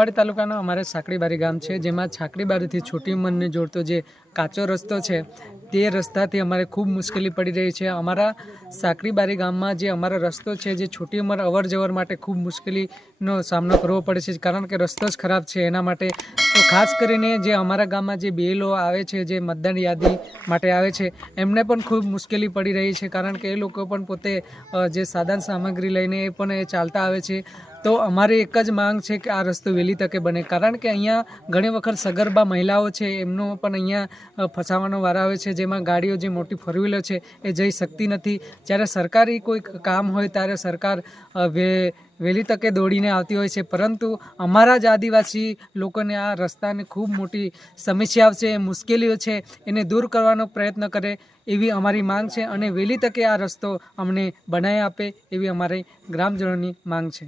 નસવાડી તાલુકાનો અમારે સાંકળીબારી ગામ છે, જેમાં છાકડીબારીથી છોટી ઉંમરને જોડતો જે કાચો રસ્તો છે તે રસ્તાથી અમારે ખૂબ મુશ્કેલી પડી રહી છે। અમારા સાંકડીબારી ગામમાં જે અમારો રસ્તો છે જે છોટી ઉંમર અવર જવર માટે ખૂબ મુશ્કેલીનો સામનો કરવો પડે છે, કારણ કે રસ્તો જ ખરાબ છે। એના માટે તો ખાસ કરીને જે અમારા ગામમાં જે BLO આવે છે, જે મતદાન યાદી માટે આવે છે, એમને પણ ખૂબ મુશ્કેલી પડી રહી છે, કારણ કે એ લોકો પણ પોતે જે સાધન સામગ્રી લઈને એ પણ એ ચાલતા આવે છે। તો અમારી એક જ માંગ છે કે આ રસ્તો વહેલી તકે બને, કારણ કે અહીંયા ઘણી વખત સગર્ભા મહિલાઓ છે એમનો પણ અહીંયા ફસાવાનો વારો આવે છે, જેમાં ગાડીઓ જે મોટી ફોર વ્હીલર છે એ જઈ શકતી નથી। જ્યારે સરકારી કોઈ કામ હોય ત્યારે સરકાર વહેલી તકે દોડીને આવતી હોય છે, પરંતુ અમારા જ આદિવાસી લોકોને આ રસ્તાની ખૂબ મોટી સમસ્યાઓ છે, મુશ્કેલીઓ છે, એને દૂર કરવાનો પ્રયત્ન કરે એવી અમારી માંગ છે, અને વહેલી તકે આ રસ્તો અમને બનાવી આપે એવી અમારી ગ્રામજનોની માંગ છે।